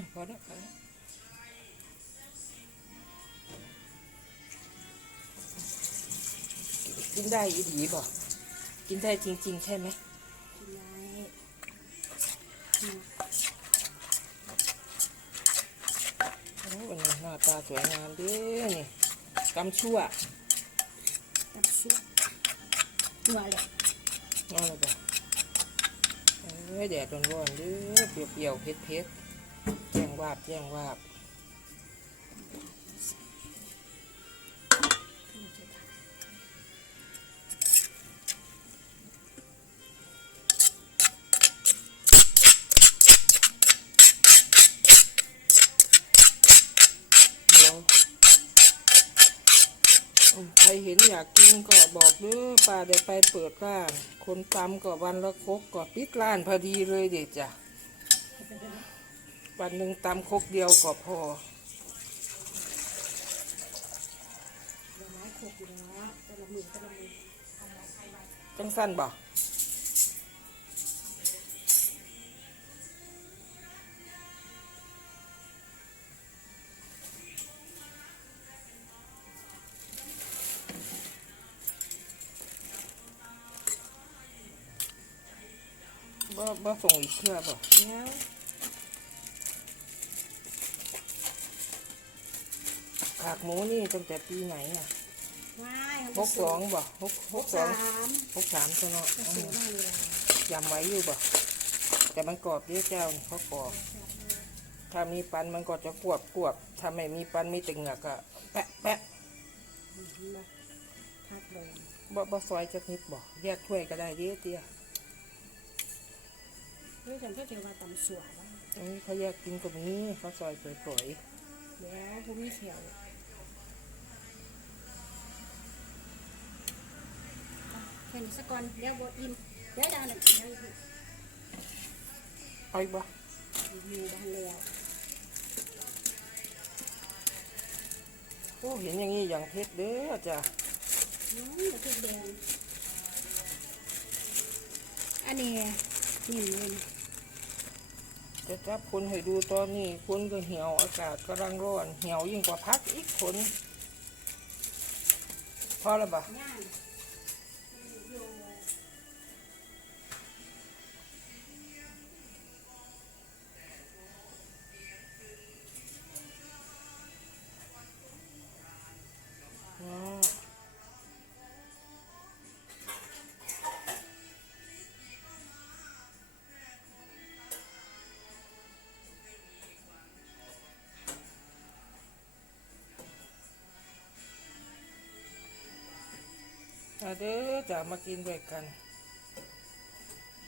อพอแล้วพอแล้วกินได้อีดีบ่กินได้จริง ๆ ใช่ไหมกินได้โอ้วันนี้หน้าตาสวยงามด้นี่กำชั่วตับชุบนัวเลยนอนแหล้วบ่เอ้ยแดดร้อนๆเด้อเปรี้ยวๆเผ็ดๆ แจ้งวาบแจ้งวาบใครเห็นอยากกินก็บอกเด้อป้าได้ไปเปิดร้าน คนตำก็วันละคกก็ปิดร้านพอดีเลยเด็ดจ้ะ วันหนึ่งตำคกเดียวก็พอเดี๋ยวไม้ขบอยู่แล้วแต่ละมือแต่ละมือจังสั้นบอกบ่บ่ส่งอีกเพื่อบ่ ขากหมูนี่ตั้งแต่ปีไหนอะง่ายหกสองบ่หกหกสสาองมหกสามใช่ไหมก็อืเสียมมากเลยยำไว้อยู่บ่แต่มันกรอบเยอะเจ้านี่เขากรอบถ้ามีปันมันก็จะกวบกวบถ้าไม่มีปันมีตึงอะก็แปะแปะมาพักเลยบ่บ่ซอยจักนิดบ่แยกถ้วยก็ได้เด้อเตี้ยเฮ้ยฉันก็เจอว่าตำสวยแล้วอันนี้เขาแยกกินก็มีเขาซอยสวยเดี๋ยวพวกนี้เขียว ค่นี้สักก่อนเดี๋ยวบดอิ่มเดี๋ยวดาวหนึ่งเดี๋ยวๆเอาอีกบ่อยู่บ้านแล้วโอ้เห็นอย่างนี้อย่างเพชรเด้อจ้ะน้องกระทุกแดงอันนี้นี่เลยจะจับคนให้ดูตอนนี้คนก็เหี่ยวอากาศกำลังร้อนเหี่ยวยิ่งกว่าพักอีกคนพอแล้วบ่ เด้อจะมากินด้วยกัน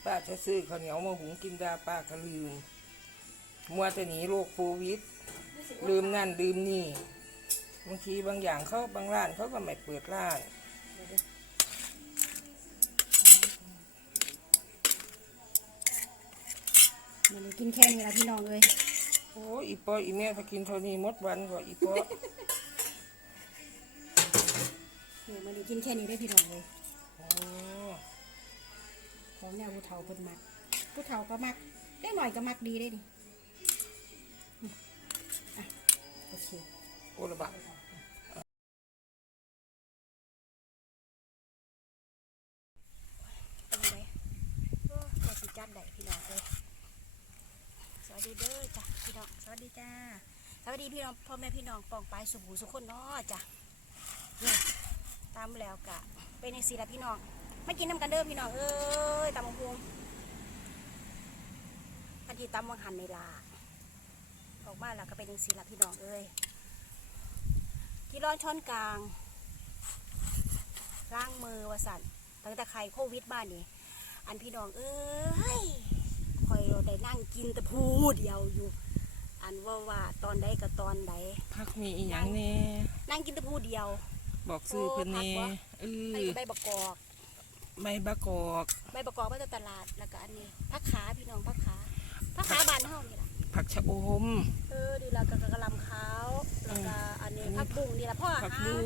ป้าจะซื้อข้าวเหนียวมาหุงกินดาป้าก็ลืม มัวจะหนีโรคโควิด ลืมนั่นลืมนี่ บางทีบางอย่างเขาบางร้านเขาก็ไม่เปิดร้านมันกินแค่นี้ละพี่น้องเลยโอ้ยอีปออีแม่ถ้ากินเท่านี้หมดวันก็อีปอ เดี๋ยวมันกินแค่นี้ได้พี่น้องเลยโอ้ของแนวผู้เฒ่าเพิ่นมักผู้เฒ่าก็มักได้หน่อยก็มักดีได้ดิอืมอะโอเคโอ้ระบะเป็นไงโอ้พอสิจัดได้พี่น้องเลยสวัสดีเด้อจ้ะพี่น้อง สวัสดีจ้า สวัสดีพี่น้องพ่อแม่พี่น้องปองปลายสุบูสุคนเนาะจ้ะนี่ ตามแล้วกะเป็นในสีละพี่น้องไม่กินน้ำกันเด้อพี่น้องเอ้ยตำมะพวงพันทีตำวังหันในลาออกมาแล้วก็เป็นในสีละพี่น้องเอ้ยที่ร้อนช้อนกลางล้างมือวาสันตั้งแต่ใครโควิดบ้านนี่อันพี่น้องเอ้ยคอยเราได้นั่งกินแต่พูเดียวอยู่ อันว่าว่าตอนใดกับตอนใดพักมีอีหยังแน่นั่งกินแต่พูเดียว บอกซื้อเพิ่นแน่เอใส่อใบประกอบใบบักกอก ใบประกอบมาจากตลาดแล้วก็อันนี้ผักขาพี่น้องผักขาผักขาบานเฮานี่ล่ะผักชะอม เออดีแล้วก็กระหลำขาวแล้วก็อันนี้ผักบุ้งนี่ล่ะพ่อผักหาบุ้ง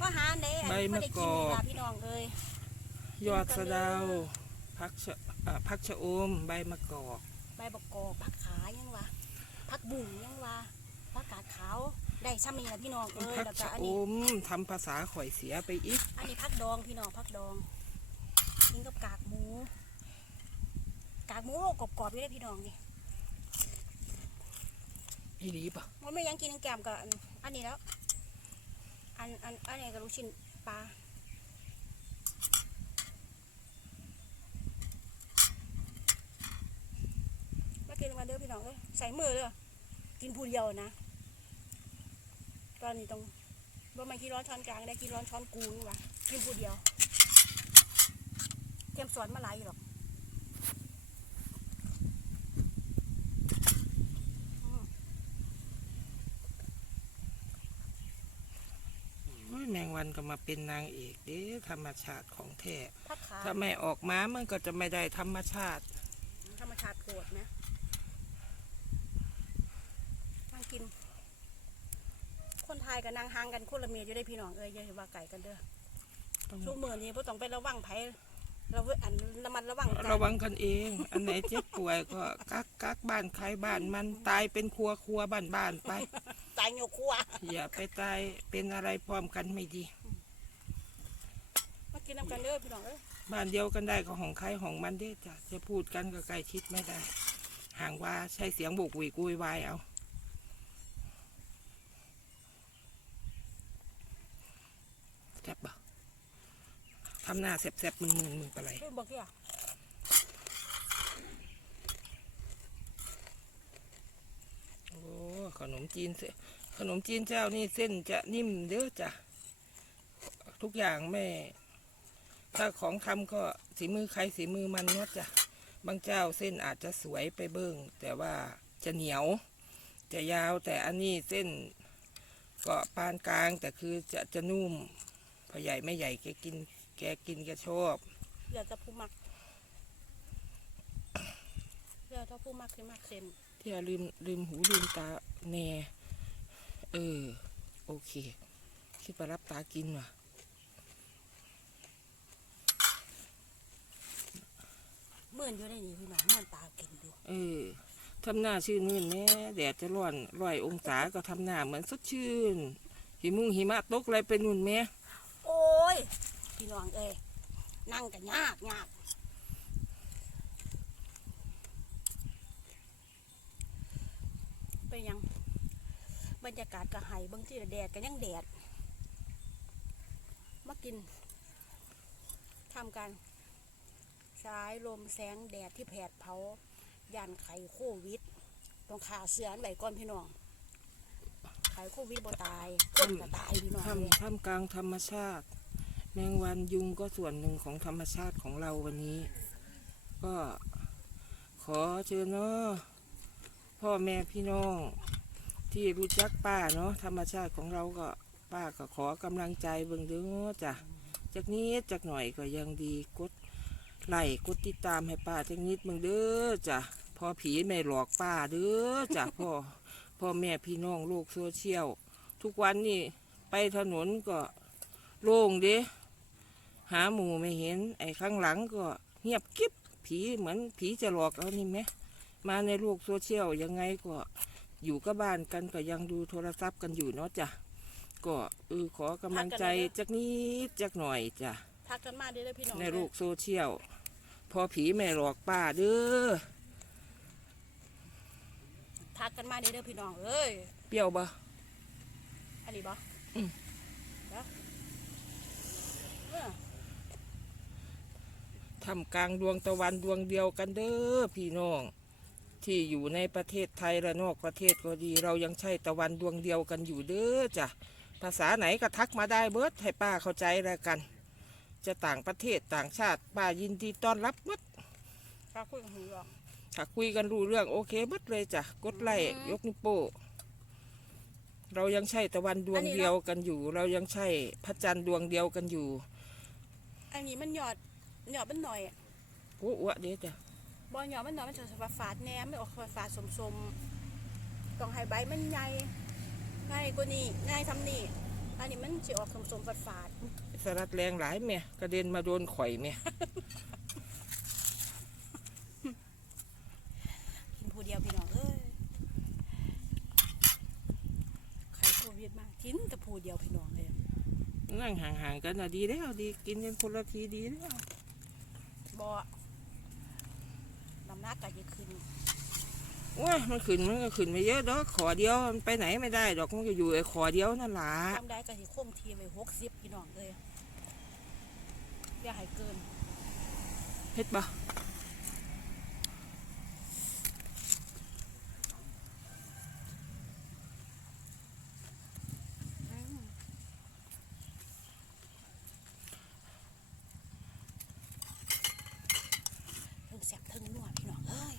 พ่อหาเด้อันใบนี้พ่อได้กินนี่มะกอกล่ะพี่น้องเอ้ยยอดสะเดาผักชะอ่าผักชะอม ใบมะกอก ใบประกอบผักขายังวะผักบุ้ง ซ้ำนี่นะพี่น้องเอ้ยพักแล้วก็ชะอันอนี้ มทำภาษาข่อยเสียไปอีก อันนี้พักดองพี่น้องพักดองกินกับกากหมู กากหมูโลกกรอบๆอยู่เลยพี่น้องนี่อีหลีปะมันไม่ยังกินแกมกับอันอันนี้แล้ว อันอันอันนี้กับลูกชิ้นปลามากินมาเด้อพี่น้องเอ้ยใส่มือเลยกินผู้เดียวนะ ตอนนี้ต้องว่ามันกินร้อนช้อนกลางได้กินร้อนช้อนกูนี่หว่ะกินผู้เดียวเตรียมสอนมาหลายอยู่หรอกโอ้ยแมงวันก็มาเป็นนางเอกเด้ธรรมชาติของแท้พักขาถ้าไม่ออกมามันก็จะไม่ได้ธรรมชาติ ธรรมชาติโกรธไหมนั่งกิน คนไทยกับนางหางกันคนละเมียจะได้พี่น้องเอ้ยอย่าว่าไก่กันเด้อต้องทุกมือนี้พ่ต้องไประวังไผเราเว้ยอันระมัดระวังกันระวังกันเอง อันไหนเจ็บป่วยก็กักกักบ้านใครบ้านมันตายเป็นครัวครัวบ้านบ้านไปตายโยกครัวอย่าไปตายเป็นอะไรพร้อมกันไม่ดีมากินน้ำกันเด้อพี่น้องเอ้ยบ้านเดียวกันได้ก็ของใครของมันเด้จ้ะจะพูดกันก็ใกล้ชิดไม่ได้ ห่างว่าใช้เสียงบุกหวีกุยวายเอา แซ่บบ่ทำหน้าแซ่บๆมึนๆมึงไปไรเฮ้ยบอกเกี่ยโอ้ขนมจีนเสขนมจีนเจ้านี่เส้นจะนิ่มเด้อจ้ะทุกอย่างแม่ ถ้าของทำก็สีมือใครสีมือมันเนาะจ้ะบางเจ้าเส้นอาจจะสวยไปเบิ้งแต่ว่าจะเหนียว จะยาวแต่อันนี้เส้นก็ปานกลางแต่คือจะจะนุ่ม พอใหญ่ไม่ใหญ่แกกิน แกกินแกชอบเดี๋ยวจะผู้มักเดี๋ยวจะผู้มักคือมักเค็มที่ยลืมลืมหูลืมตาแน่เออ โอเค คิดไปรับตากินว่ะเหมือนอยู่ในนี้พี่น้องเหมือนตากินอยู่เออทำหน้าชื่นมื่นแม่แดดจะร้อนร้อยองศาก็ทำหน้าเหมือนสดชื่นหิมุงหิมะตกอะไรเป็นนุ่นแม่โอ้ ยพี่น้องเอ้ยนั่งกันยากยากเป็นยังบรรยากาศก็ไห้บางทีแดดก็ยังแดดมากินทำกันสายลมแสงแดดที่แผดเผาย่านไข่โควิดต้องขาเสือนไว้ก่อนพี่น้องไข่โควิดบ่ตายคนก็ตายพี่น้องทำทำกลางธรรมชาติ แมงวันยุงก็ส่วนหนึ่งของธรรมชาติของเราวันนี้ ก็ขอเชิญเนาะพ่อแม่พี่น้อง ที่รู้จักป้าเนาะธรรมชาติของเราก็ป้าก็ขอกำลังใจเบิ่งเด้อจ้ะจากนี้จากหน่อยก็ยังดีกดไลค์กดติดตามให้ป้าจักนิดเบิ่งเด้อจ้ะพอผีไม่หลอกป้าเด้อจ้ะพ่อพ่อแม่พี่น้องโลกโซเชียลทุกวันนี่ไปถนนก็โล่งเด้ หาหมูไม่เห็น ไอ้ข้างหลังก็เงียบกิ๊บผีเหมือนผีจะหลอกเอานี่ไหมมาในโลกโซเชียลยังไงก็อยู่กับบ้านกันก็ยังดูโทรศัพท์กันอยู่เนาะจ้ะก็เออขอกำลังใจจักนิดจักหน่อยจ้ะทักกันมาเด้อพี่น้องในโลกโซเชียลพอผีไม่หลอกป้าเด้อทักกันมาเด้อพี่น้องเอ้ยเปรี้ยวบ่อันนี้บ่ อืม เดี๋ยวเออ ทำกลางดวงตะวันดวงเดียวกันเด้อพี่น้อง ที่อยู่ในประเทศไทยและนอกประเทศก็ดี เรายังใช่ตะวันดวงเดียวกันอยู่เด้อจ้ะภาษาไหนก็ทักมาได้เบิดให้ป้าเข้าใจแล้วกัน จะต่างประเทศต่างชาติป้ายินดีต้อนรับหมดถ้าคุยกับหูหรอกถ้าคุยกันรู้เรื่องโอเคหมดเลยจ้ะกดไลค์อืมยกนิ้วโป้เรายังใช่ตะวันดวงอันนี้เนอะเดียวกันอยู่ เรายังใช่พระจันทร์ดวงเดียวกันอยู่ อันนี้มันหยอด หยอดมันหน่อยอะโอ้อวะเด้อจ้ะบ่หยอดมันหน่อยมันจะฝาดฝาดๆแหนมไม่ออกฝาดฝาดๆสมๆต้องให้ใบมันใหญ่ง่ายกว่านี้ง่ายทำนี่อันนี้มันจะออกสมๆฝาดฝาดสลัดแรงหลายแม่กระเด็นมาโดนข่อยแม่ๆกินผู้เดียวพี่น้องเอ้ยไข่โควิดนั่งกินแต่ผู้เดียวพี่น้องเลยนั่งห่างๆกันน่ะดีแล้วดีกินกันคนละทีดีแล้ว บ่น้ำหนักก็จะขึ้นโอ้ยมันขึ้นมันก็ขึ้นไปเยอะดอกขอเดียวมันไปไหนไม่ได้ดอกมันก็อยู่ไอ้ขอเดียวนั่นล่ะทำได้ก็สิคงทีไว้หกสิบพี่น้องเลยอย่าให้เกินเฮ็ดบ่ อืมเพิ่งแซ่บเพิ่งนัวพี่น้องเอ้ย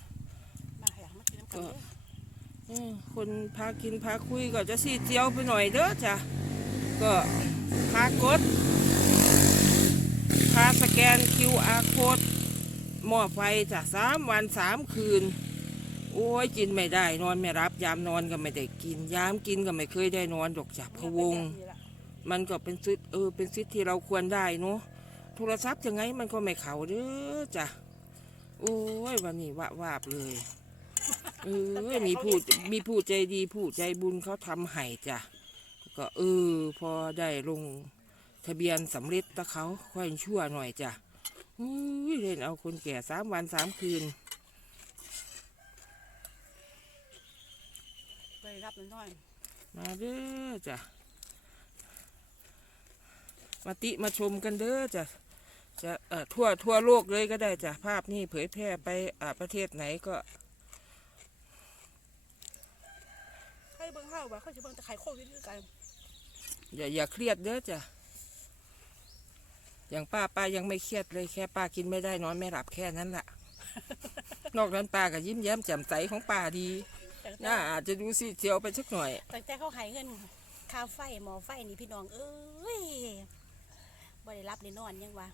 มาอยา กมากินน้ำกันเด้อเออคนพากินพาคุยก็จะซีเจียวไปหน่อยเด้อจ้ะก็พากดพาสแกน QR code หม้อไฟจ้ะสามวันสามคืน โอ้ยกินไม่ได้นอนไม่รับ ยามนอนก็ไม่ได้กิน ยามกินก็ไม่เคยได้นอนดอกจับพะวง มันก็เป็นสิทเออเป็นสิทที่เราควรได้เนาะโทรศัพท์ยังไงมันก็ไม่เข่าเด้อจ้ะโอ้ยวันนี้วะวาบเลย เออมีผู้มีผู้ใจดีผู้ใจบุญเขาทำให้จ้ะก็เออ พอได้ลงทะเบียนสำเร็จตะเขาค่อยชั่วหน่อยจ้ะอุ้ยเล่นเอาคนแก่สามวันสามคืนไปรับน้อยมาเด้อจ้ะมาติมาชมกันเด้อจ้ะจะเอ่อทั่วทั่วโลกเลยก็ได้จ้ะภาพนี่เผยแพร่ไปอ่าประเทศไหนก็ ๆ ให้เบิ่งข้าวว่าเขาจะเบิ่งตะไคร้โควิดด้วยกันอย่าอย่าเครียดเด้อจ้ะอย่างป้าป้ายังไม่เครียดเลยแค่ป้ากินไม่ได้นอนไม่หลับแค่นั้นแหละ นอกนั้นป้าก็ยิ้มแย้มแจ่มใสของป้าดีแต่น่าอาจจะดูสิเจียวไปสักหน่อยแต่แต่เขาใหายเงินค่าไฟหมอไฟนี่พี่น้องเอ้ยบ่ได้รับได้นอนยังวะ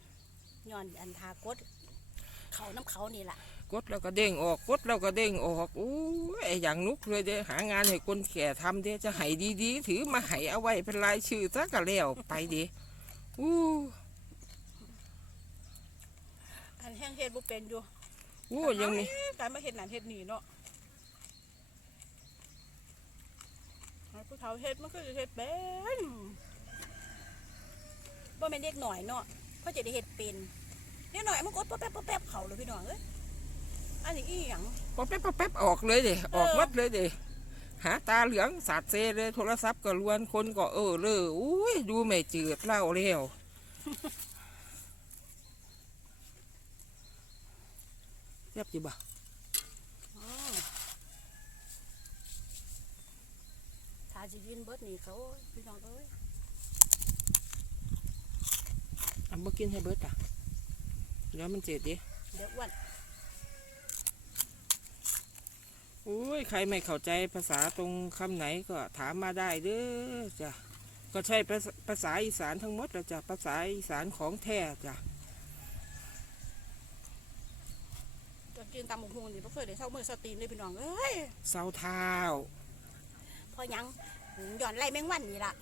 ย้อนอันทากดเขาน้ำเขานี่ล่ะ กดแล้วก็เด้งออกกดแล้วก็เด้งออกอู้ยไอ้อย่างนุกเลยเด้หางานให้คนแก่ทำเด้จะให้ดีๆ ถือมาให้เอาไว้เป็นรายชื่อซะก็แล้วไปเด้อู้อันแห้งเฮ็ดบ่เป็นอยู่อู้ยังมีการมาเฮ็ดนั่นเฮ็ดนี่เนาะให้ผู้เฒ่าเฮ็ดมันก็จะเฮ็ดเป็นบ่แม่นเด็กหน่อยเนาะเขาจะได้เฮ็ดเป็นเด็กหน่อยมันกดป๊บแป๊บป๊บแป๊บเขาเลยพี่น้องเอ้ย อันนี้อีหยังพอแป๊บพอแป๊บออกเลยเด้ออกเออหมัดเลยเด้หาตาเหลืองสาดเซเลยโทรศัพท์ก็ลวนคนก็เออเลยอุ้ยดูไม่จืดเล่าแล้วเรียบจีบ่ะอ๋อถ้าจะยินเบิดนี่เขาพี่น้องเอ้ยเอามากินให้เบิดอะเดี๋ยวมันเจ็ดดิเดี๋ยวอ้วน อุ้ยใครไม่เข้าใจภาษาตรงคำไหนก็ถามมาได้เด้อจ้ะก็ใช่ภาษาภาษาอีสานทั้งหมดแล้วจ้ะภาษาอีสานของแท้จ้ะจะกินตำบักหุ่งนี่บ่เคยได้เท่ามือสตีนเลยพี่น้องเอ้ยเสาเท้าพอหยังหย่อนไล่แมงวันนี่ล่ะ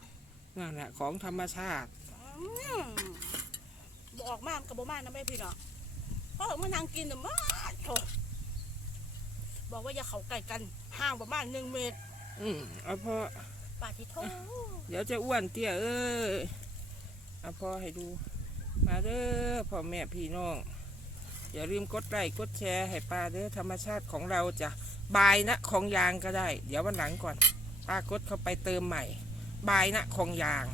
นั่นแหละของธรรมชาติอืมบออกมากับบ่มานะแม่พี่น้องเพราะออกมานั่งกินน่ะมาโถ บอกว่าอย่าเข้าใกล้กันห่างประมาณหนึ่งเมตร อืมเอาพอปาทิโทเดี๋ยวจะอ้วนเตี้ยเอ้ยเอาพอให้ดู มาเด้อพ่อแม่พี่น้อง อย่าลืมกดไลค์กดแชร์ให้ป้าเด้อธรรมชาติของเราจ้ะบายนะของยางก็ได้ เดี๋ยววันหลังก่อนป้ากดเข้าไปเติมใหม่ บายนะของยาง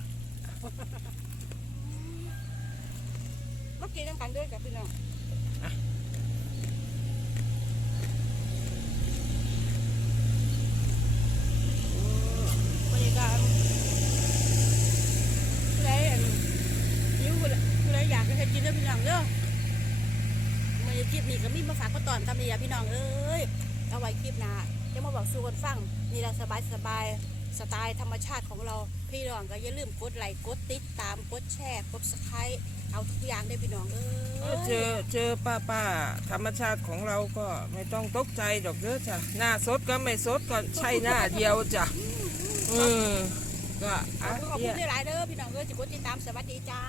มากินกันด้วยกับพี่น้องบรรยา กาศผู้ใดอันหิวผู้ใดผู้ใดอยากจะกินเด้อพี่น้องเด้อมื่อคลิปนี้ก็มีมาฝากก็ตอนทำนี่พี่น้องเอ้ยเอาไว้คลิปหน้าจะมาบอกสู่กันฟังนี่แหละสบายสบายสไตล์ธรรมชาติของเราพี่น้องก็อย่าลืมกดไลค์กดติดตามกดแชร์กดสไครต์เอาทุกอย่างได้พี่น้องเอ้ยเจอเจอป้าป้าธรรมชาติของเราก็ไม่ต้องตกใจดอกเด้อจ้ะหน้าสดก็ไม่สดก็ใช่หน้าเดียวจ้ะ ออก็ขอะอบคุณขอบเตี้คุยณหลายๆเด้อพี่น้องเอ้ยจิกดติดตามสวัสดีจ้า